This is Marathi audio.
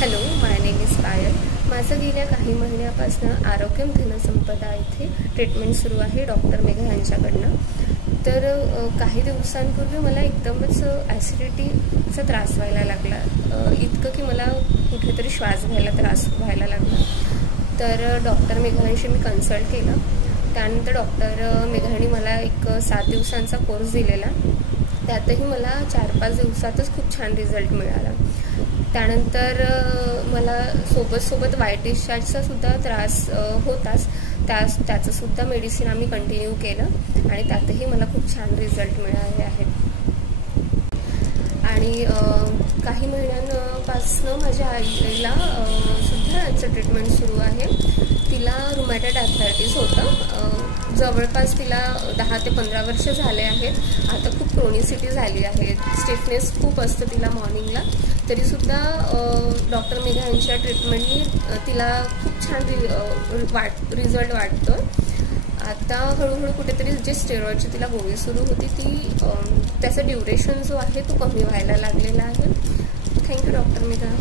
हॅलो, माय नेम इज पायल. माझं गेल्या काही महिन्यापासून आरोग्यम धनसंपदा इथे ट्रीटमेंट सुरू आहे डॉक्टर मेघा यांच्याकडनं. तर काही दिवसांपूर्वी मला एकदमच ॲसिडिटीचा त्रास व्हायला लागला, इतकं की मला कुठेतरी श्वास घ्यायला त्रास व्हायला लागला. तर डॉक्टर मेघांशी मी कन्सल्ट केलं. त्यानंतर डॉक्टर मेघांनी मला एक 7 दिवसांचा कोर्स दिलेला. त्यातही मला 4-5 दिवसातच खूप छान रिझल्ट मिळाला. त्यानंतर मला सोबत व्हाईट डिस्चार्जचा सुद्धा त्रास होताच. त्याचंसुद्धा मेडिसिन आम्ही कंटिन्यू केलं आणि त्यातही मला खूप छान रिझल्ट मिळाले आहेत. आणि काही महिन्यांपासून माझ्या आईला सुद्धा याचं ट्रीटमेंट सुरू आहे. तिला रुमॅटॉइड आर्थरायटिस होतं. जवळपास तिला 10 ते 15 वर्ष झाले आहेत. आता खूप क्रोनिसिटी झाली आहे, स्टिफनेस खूप असतं तिला मॉर्निंगला. तरीसुद्धा डॉक्टर मेघा यांच्या ट्रीटमेंटनी तिला खूप छान रिझल्ट वाटतो. आता हळूहळू कुठेतरी जे स्टेरॉइडची तिला गोळी सुरू होती त्याचा ड्युरेशन जो आहे तो कमी व्हायला लागलेला आहे. Thank you doctor Megha.